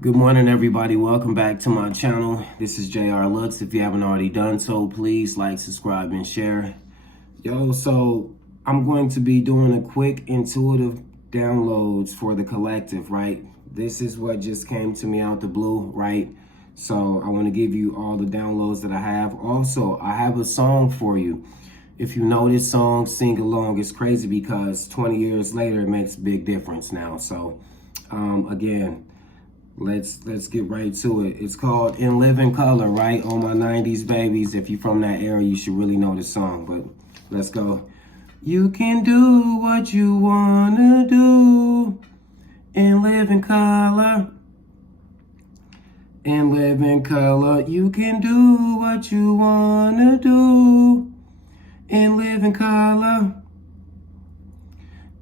Good morning, everybody. Welcome back to my channel. This is jrlooks. If you haven't already done so, please like, subscribe, and share. So I'm going to be doing a quick intuitive downloads for the collective, right? This is what just came to me out the blue, right? So I want to give you all the downloads that I have. Also, I have a song for you. If you know this song, sing along. It's crazy because 20 years later, it makes a big difference now. So again, let's get right to it. It's called In Living Color, right? All my 90s babies. If you're from that era, you should really know the song, but let's go. You can do what you wanna do and live in color. And live in color. You can do what you wanna do and live in color.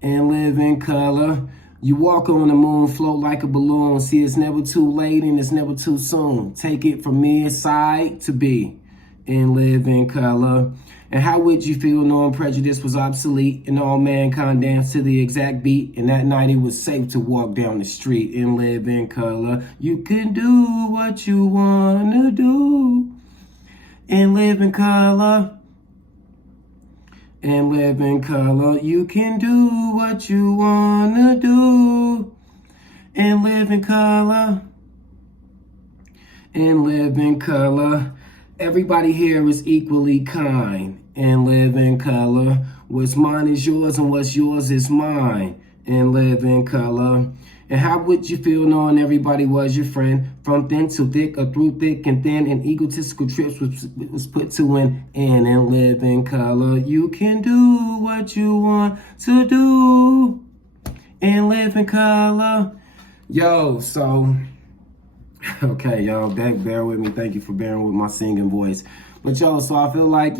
And live in color. You walk on the moon, float like a balloon. See, it's never too late and it's never too soon. Take it from inside to be and live in color. And how would you feel knowing prejudice was obsolete and all mankind danced to the exact beat? And that night it was safe to walk down the street and live in color. You can do what you want to do and live in color. And live in color. You can do what you wanna do and live in color. And live in color. Everybody here is equally kind and live in color. What's mine is yours and what's yours is mine and live in color. And how would you feel knowing everybody was your friend? From thin to thick or through thick and thin, and egotistical trips was put to an end and live in color. You can do what you want to do and live in color. Okay, y'all, bear with me. Thank you for bearing with my singing voice. But so I feel like,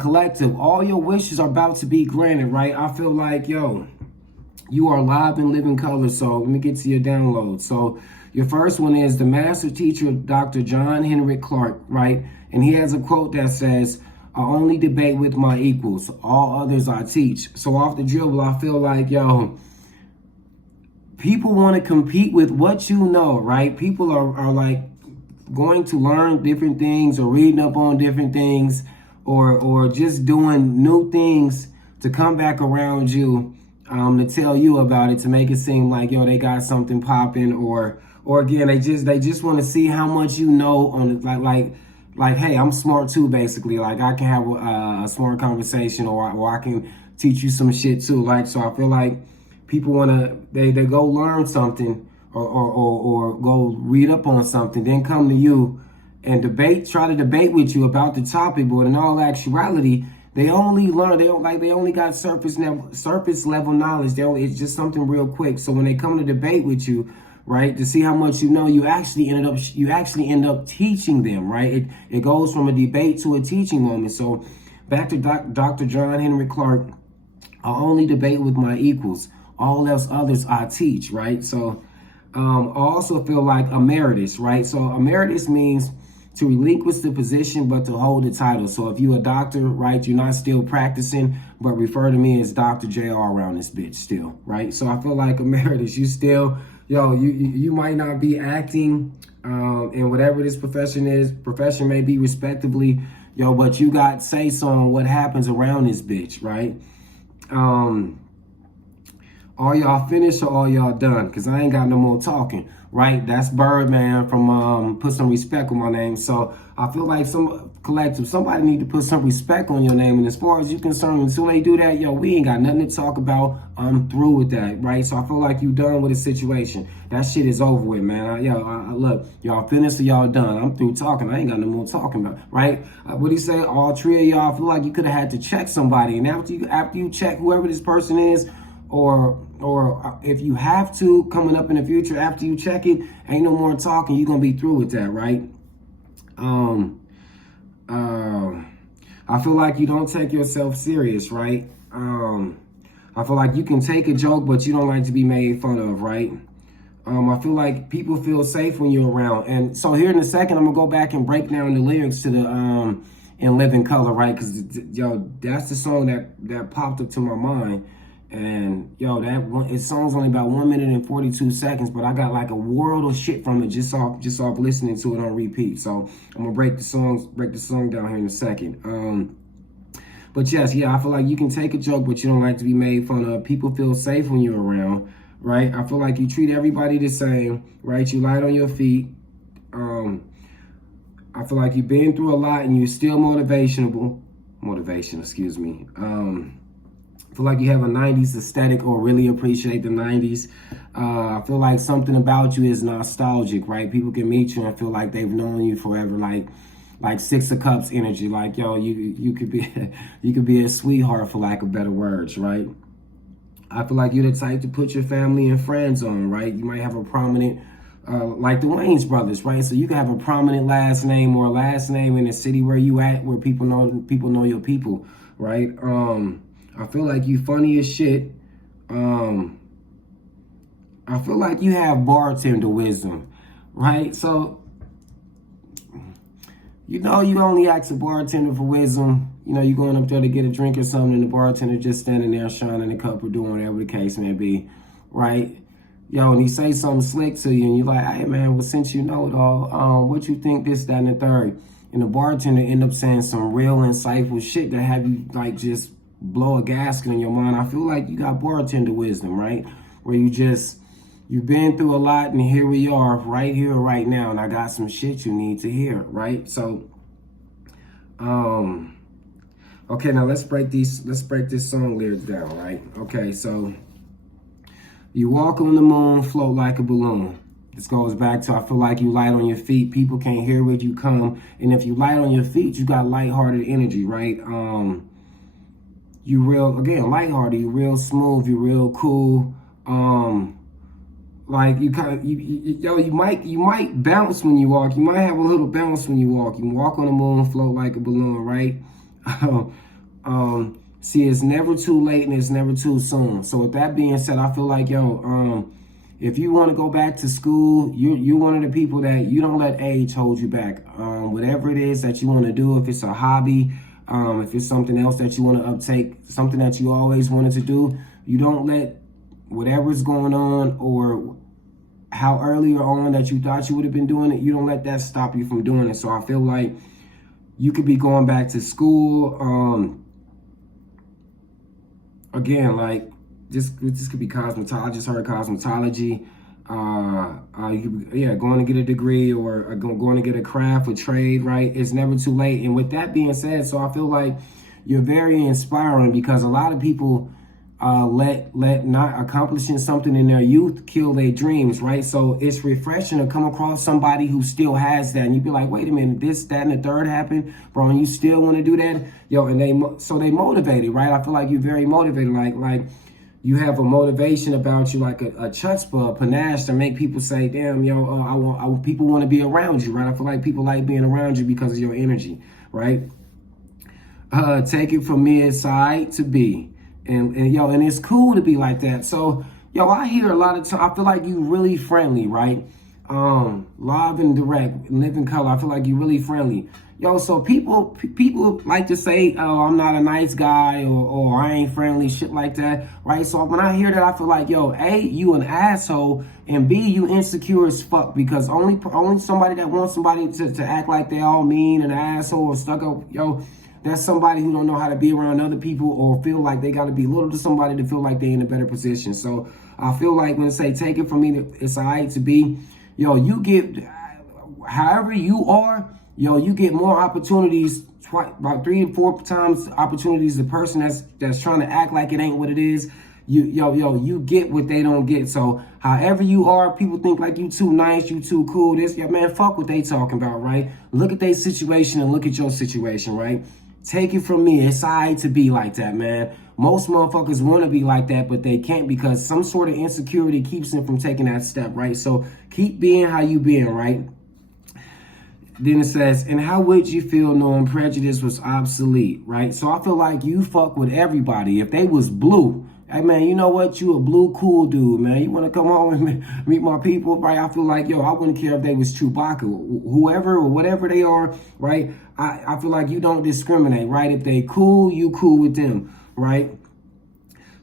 collective, all your wishes are about to be granted, right? I feel like, you are live in living color. So let me get to your download. So your first one is the master teacher, Dr. John Henrik Clarke, right? And he has a quote that says, I only debate with my equals. All others I teach. So off the dribble, I feel like, people want to compete with what you know, right? People are like going to learn different things or reading up on different things or just doing new things to come back around you. To tell you about it, to make it seem like, they got something popping, or again, they just want to see how much you know on like, hey, I'm smart too, basically. Like, I can have a smart conversation, or I can teach you some shit too. Like, so I feel like people want to, they go learn something or go read up on something, then come to you and try to debate with you about the topic, but in all actuality, they only learn. They only got surface level knowledge. It's just something real quick. So when they come to debate with you, right, to see how much you know, you actually end up teaching them, right? It goes from a debate to a teaching moment. So back to Dr. John Henrik Clarke. I only debate with my equals. All else others I teach, right? So I also feel like emeritus, right? So emeritus means to relinquish the position, but to hold the title. So if you're a doctor, right, you're not still practicing, but refer to me as Dr. JR around this bitch still, right? So I feel like emeritus, you still, you might not be acting in whatever this profession may be respectively, but you got say-so on what happens around this bitch, right? All y'all finished or all y'all done? Because I ain't got no more talking, right? That's Birdman from Put Some Respect on My Name. So I feel like somebody need to put some respect on your name. And as far as you're concerned, until they do that, we ain't got nothing to talk about. I'm through with that, right? So I feel like you done with the situation. That shit is over with, man. Look, y'all finished or y'all done. I'm through talking. I ain't got no more talking about, right? What he say? All three of y'all feel like you could have had to check somebody. And after you check whoever this person is, or if you have to, coming up in the future, after you check it, ain't no more talking. You're going to be through with that, right? I feel like you don't take yourself serious, right? I feel like you can take a joke, but you don't like to be made fun of, right? I feel like people feel safe when you're around. And so here in a second, I'm going to go back and break down the lyrics to the In Living Color, right? Because, that's the song that popped up to my mind. And yo, it song's only about 1 minute and 42 seconds, but I got like a world of shit from it just off listening to it on repeat. So I'm gonna break the song down here in a second. But yes, yeah, I feel like you can take a joke, but you don't like to be made fun of. People feel safe when you're around, right? I feel like you treat everybody the same, right? You light on your feet. I feel like you've been through a lot and you're still motivation, excuse me. I feel like you have a 90s aesthetic or really appreciate the 90s. I feel like something about you is nostalgic, right? People can meet you and feel like they've known you forever, like Six of Cups energy. Like, yo, you could be you could be a sweetheart, for lack of better words, right? I feel like you're the type to put your family and friends on, right? You might have a prominent, like the Wayans brothers, right? So you can have a prominent last name or a last name in the city where you at, where people know your people, right? I feel like you funny as shit. I feel like you have bartender wisdom, right? So, you know, you only ask a bartender for wisdom. You know, you going up there to get a drink or something, and the bartender just standing there shining a cup or doing whatever the case may be, right? Yo, and he say something slick to you, and you're like, hey, man, well, since you know it all, what you think this, that, and the third? And the bartender end up saying some real insightful shit that have you, like, just blow a gasket in your mind. I feel like you got bartender wisdom, right? Where you've been through a lot, and here we are, right here, right now, and I got some shit you need to hear, right? So, okay, now let's break this song lyrics down, right? Okay, so you walk on the moon, float like a balloon. This goes back to, I feel like you light on your feet. People can't hear where you come. And if you light on your feet, you got lighthearted energy, right? You real, again, lighthearted, you real smooth, you real cool. Like you kind of, you might bounce when you walk. You might have a little bounce when you walk. You walk on the moon, float like a balloon, right? See, it's never too late and it's never too soon. So with that being said, I feel like, yo, if you want to go back to school, you're one of the people that you don't let age hold you back. Whatever it is that you want to do, if it's a hobby, if it's something else that you want to uptake, something that you always wanted to do, you don't let whatever's going on or how earlier on that you thought you would have been doing it, you don't let that stop you from doing it. So I feel like you could be going back to school. Again, like this could be cosmetology. I just heard cosmetology. You could be, going to get a degree or going to get a craft or trade, right? It's never too late. And with that being said, so I feel like you're very inspiring because a lot of people let not accomplishing something in their youth kill their dreams, right? So it's refreshing to come across somebody who still has that, and you be like, wait a minute, this, that, and the third happened, bro, and you still want to do that, yo, and they motivated, right? I feel like you're very motivated, like you have a motivation about you, like a chutzpah, a panache to make people say, damn, yo, people want to be around you, right? I feel like people like being around you because of your energy, right? Take it from me inside to be. And it's cool to be like that. So, yo, I hear a lot of time. I feel like you really friendly, right? Live and direct, live in color. I feel like you really friendly. Yo, so people like to say, oh, I'm not a nice guy or I ain't friendly, shit like that, right? So when I hear that, I feel like, yo, A, you an asshole, and B, you insecure as fuck because only somebody that wants somebody to act like they all mean and an asshole or stuck up, yo, that's somebody who don't know how to be around other people or feel like they got to be little to somebody to feel like they're in a better position. So I feel like when I say take it from me, it's all right to be, yo, you get, however you are, yo, you get more opportunities, about 3 or 4 times opportunities. The person that's trying to act like it ain't what it is, you get what they don't get. So however you are, people think like you too nice, you too cool. Man, fuck what they talking about, right? Look at their situation and look at your situation, right? Take it from me, it's all right to be like that, man. Most motherfuckers want to be like that, but they can't because some sort of insecurity keeps them from taking that step, right? So keep being how you being, right? Then it says, and how would you feel knowing prejudice was obsolete, right? So I feel like you fuck with everybody. If they was blue, hey, man, you know what? You a blue cool dude, man. You want to come home and meet my people, right? I feel like, yo, I wouldn't care if they was Chewbacca, whoever or whatever they are, right? I feel like you don't discriminate, right? If they cool, you cool with them, right?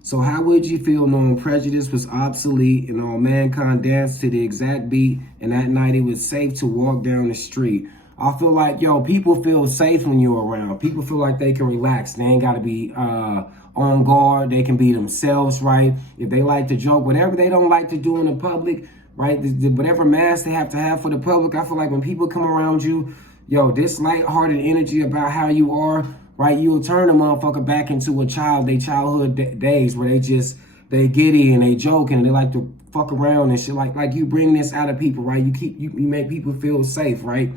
So how would you feel knowing prejudice was obsolete and all mankind danced to the exact beat, and that night it was safe to walk down the street? I feel like, yo, people feel safe when you're around. People feel like they can relax. They ain't got to be on guard. They can be themselves, right? If they like to joke, whatever they don't like to do in the public, right? Whatever mask they have to have for the public, I feel like when people come around you, yo, this lighthearted energy about how you are, right? You'll turn a motherfucker back into a child, they childhood days where they giddy and they joke and they like to fuck around and shit. Like you bring this out of people, right? You make people feel safe, right?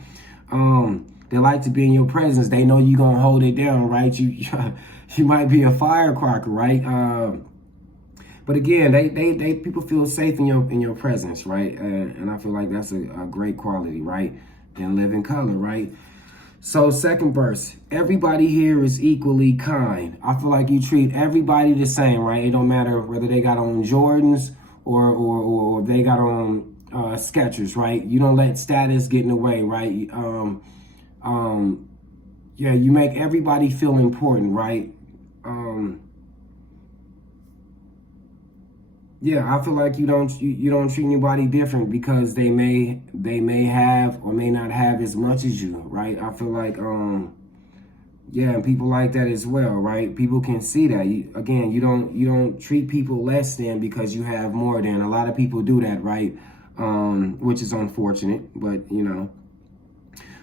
They like to be in your presence. They know you gonna hold it down, right? You might be a firecracker, right? But again, they people feel safe in your presence, right? And I feel like that's a great quality, right? And live in color, right? So second verse, everybody here is equally kind. I feel like you treat everybody the same, right? It don't matter whether they got on Jordans or they got on Skechers, right? You don't let status get in the way, right? Yeah, you make everybody feel important, right? Yeah, I feel like you don't treat anybody different because they may have or may not have as much as you, right? I feel like yeah, and people like that as well, right? People can see that. You don't treat people less than because you have more than. A lot of people do that, right? Which is unfortunate, but you know.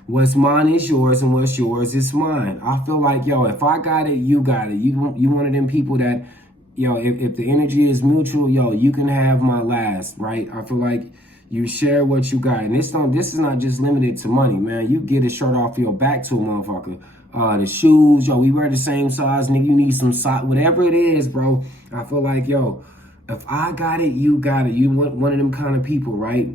What's mine is yours, and what's yours is mine. I feel like, yo, if I got it, you got it. You one of them people that, yo, if the energy is mutual, yo, you can have my last, right? I feel like you share what you got. And this is not just limited to money, man. You get a shirt off your back to a motherfucker. The shoes, yo, we wear the same size, nigga. You need some size, whatever it is, bro. I feel like, yo, if I got it, you got it. You one of them kind of people, right?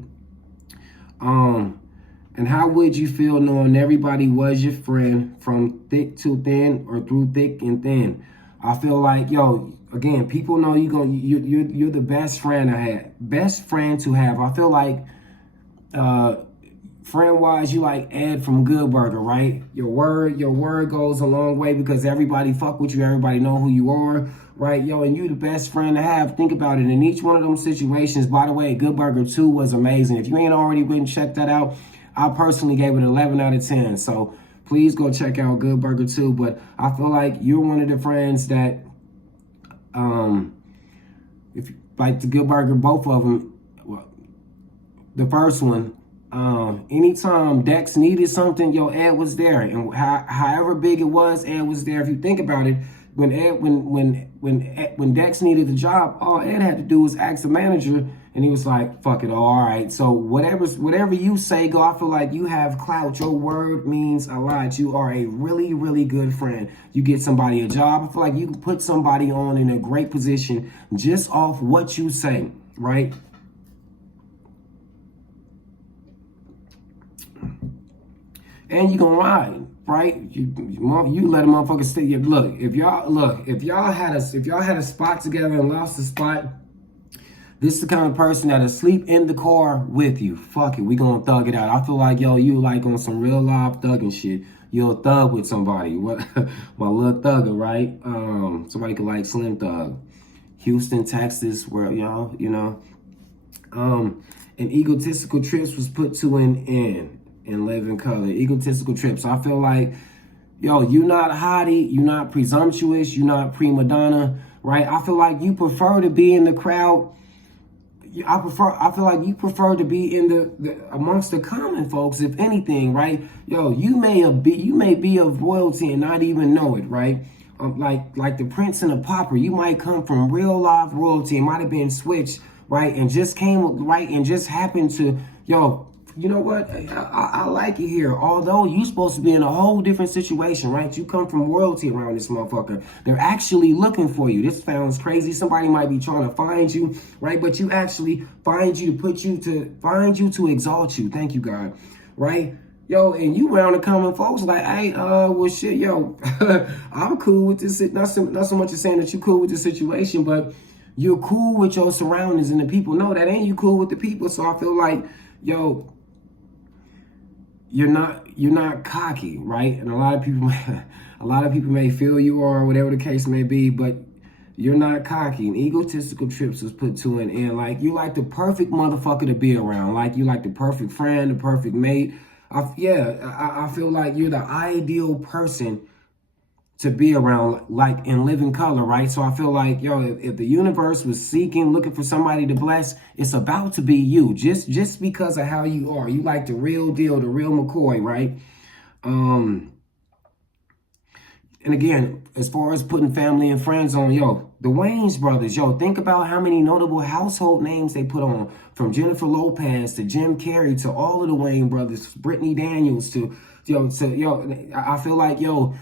And how would you feel knowing everybody was your friend from thick to thin or through thick and thin? I feel like, yo, again, people know you're the best friend to have. I feel like friend-wise, you like Ed from Good Burger, right? Your word goes a long way because everybody fuck with you. Everybody know who you are, right? Yo, and you the best friend to have. Think about it. In each one of them situations, by the way, Good Burger 2 was amazing. If you ain't already been check that out, I personally gave it 11 out of 10. So please go check out Good Burger 2. But I feel like you're one of the friends that, if like the Good Burger, both of them, well, the first one, anytime Dex needed something, yo, Ed was there. And however big it was, Ed was there. If you think about it, when Dex needed the job, all Ed had to do was ask the manager, and he was like, fuck it, all right. So whatever you say, go, I feel like you have clout. Your word means a lot. You are a really, really good friend. You get somebody a job, I feel like you can put somebody on in a great position just off what you say, right? And you gonna ride, right? You let a motherfucker stay. Look, if y'all had a spot together and lost the spot, this is the kind of person that'll sleep in the car with you. Fuck it, we gonna thug it out. I feel like, yo, you like on some real live thugging shit. You'll thug with somebody. What my little thugger, right? Somebody could like Slim Thug. Houston, Texas, where y'all, you know. And egotistical trips was put to an end and live in color. Egotistical trips. I feel like, yo, you not haughty, you not presumptuous, you not prima donna, right? I feel like you prefer to be in the crowd. I feel like you prefer to be in the amongst the common folks, if anything, right? Yo, you may be of royalty and not even know it, right? Like the Prince and the Pauper, you might come from real life royalty. It might have been switched, right? And just came right and just happened to, yo, you know what? I like it here. Although you supposed to be in a whole different situation, right? You come from royalty around this motherfucker. They're actually looking for you. This sounds crazy. Somebody might be trying to find you, right? But you actually find you to exalt you. Thank you, God, right? Yo, and you around the common folks like, hey, well, shit, yo, I'm cool with this. Not so much as saying that you cool with the situation, but you're cool with your surroundings and the people. No, that ain't you cool with the people. So I feel like, yo, you're not cocky, right? And a lot of people may feel you are, whatever the case may be, but You're not cocky. And egotistical trips was put to an end. Like, you like the perfect motherfucker to be around. Like, you like the perfect friend, the perfect mate. I feel like you're the ideal person to be around, like, and live in color, right? So I feel like, yo, if the universe was seeking, looking for somebody to bless, it's about to be you, just because of how you are. You like the real deal, the real McCoy, right? And again, as far as putting family and friends on, yo, the Wayans brothers, yo, think about how many notable household names they put on, from Jennifer Lopez to Jim Carrey to all of the Wayans brothers, Brittany Daniels to I feel like, yo,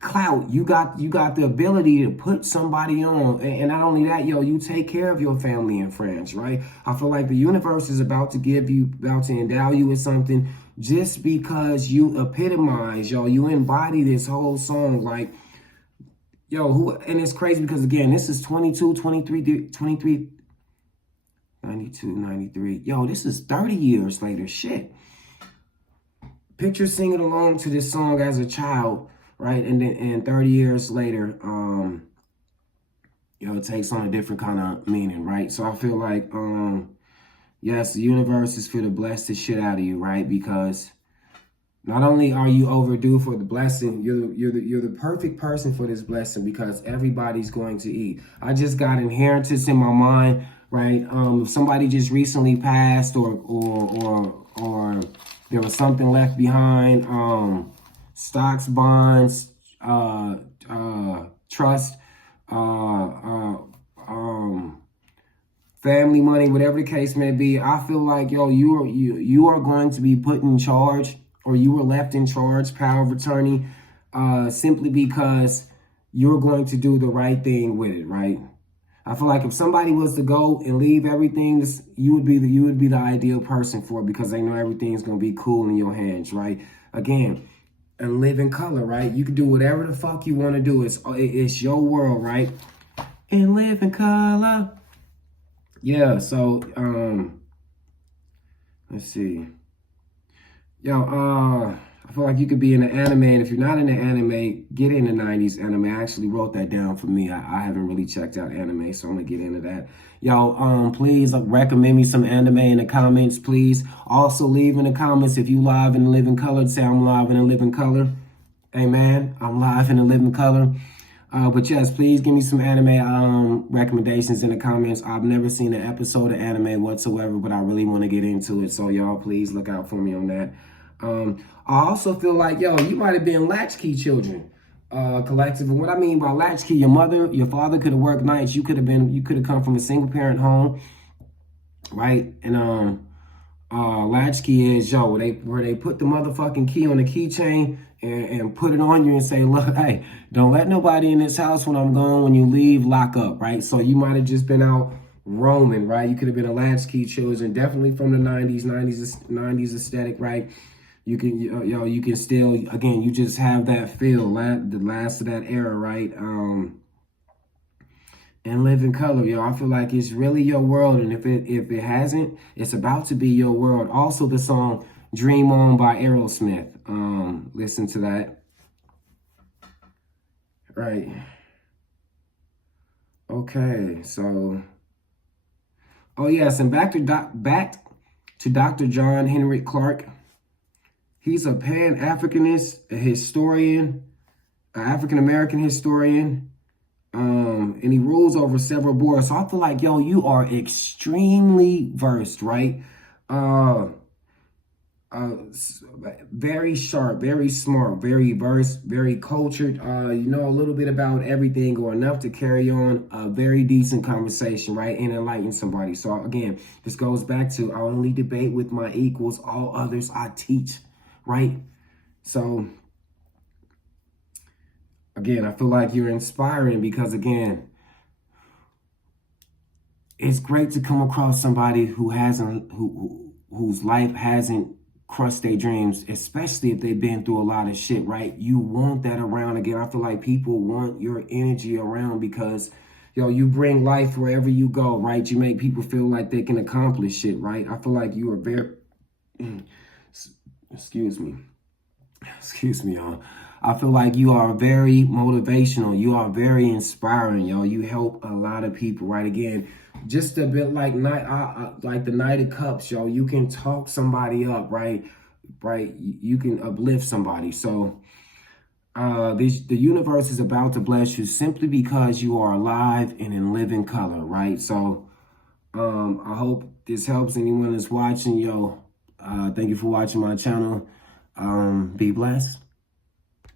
clout, you got the ability to put somebody on, and not only that, yo, you take care of your family and friends, right? I feel like the universe is about to endow you with something, just because you epitomize, yo, you embody this whole song, like, yo, and it's crazy because, again, this is 22, 23, 23, 92, 93, yo, this is 30 years later, shit. Picture singing along to this song as a child, right? And 30 years later, it takes on a different kind of meaning, right? So I feel like, yes, the universe is for to bless the shit out of you, right? Because not only are you overdue for the blessing, you're the perfect person for this blessing, because everybody's going to eat. I just got inheritance in my mind, right? If somebody just recently passed, or there was something left behind, stocks, bonds, trust, family money, whatever the case may be. I feel like, yo, you are going to be put in charge, or you were left in charge, power of attorney, simply because you're going to do the right thing with it, right? I feel like if somebody was to go and leave everything, you would be the ideal person for it, because they know everything's gonna be cool in your hands, right? Again, and live in color, right? You can do whatever the fuck you want to do. It's your world, right? And live in color. Yeah. So let's see. Yo, I feel like you could be in the anime, and if you're not in the anime, get in the 90s anime. I actually wrote that down for me. I haven't really checked out anime, so I'm gonna get into that. Yo, please recommend me some anime in the comments, please. Also, leave in the comments if you live in the living color. Say I'm live in the living color. Amen. I'm live in the living color. But yes, please give me some anime recommendations in the comments. I've never seen an episode of anime whatsoever, but I really want to get into it. So y'all, please look out for me on that. I also feel like, yo, you might have been latchkey children, collective. And what I mean by latchkey, your father could have worked nights. You could have come from a single parent home, right? And latchkey is, yo, where they put the motherfucking key on the keychain and put it on you and say, look, hey, don't let nobody in this house when I'm gone. When you leave, lock up, right? So you might have just been out roaming, right? You could have been a latchkey children, definitely from the 90s aesthetic, right? You can, you can still, again, you just have that feel, the last of that era, right? And live in color, yo. I feel like it's really your world, and if it hasn't, it's about to be your world. Also, the song "Dream On" by Aerosmith. Listen to that. Right. Okay. So, oh yes, and back to Dr. John Henrik Clarke. He's a Pan-Africanist, a historian, an African-American historian. And he rules over several boards. So I feel like, yo, you are extremely versed, right? Very sharp, very smart, very versed, very cultured. You know a little bit about everything, or enough to carry on a very decent conversation, right? And enlighten somebody. So again, this goes back to, I only debate with my equals, all others I teach, right? So again, I feel like you're inspiring, because again, it's great to come across somebody whose life hasn't crushed their dreams, especially if they've been through a lot of shit, right? You want that around. Again, I feel like people want your energy around, because, yo, you bring life wherever you go, right? You make people feel like they can accomplish shit, right? I feel like you are very, excuse me, y'all. I feel like you are very motivational. You are very inspiring, yo. You help a lot of people, right? Again, just a bit like like the Knight of Cups, yo. You can talk somebody up, right? Right? You can uplift somebody. So the universe is about to bless you simply because you are alive and in living color, right? So I hope this helps anyone that's watching, yo. Thank you for watching my channel. Be blessed.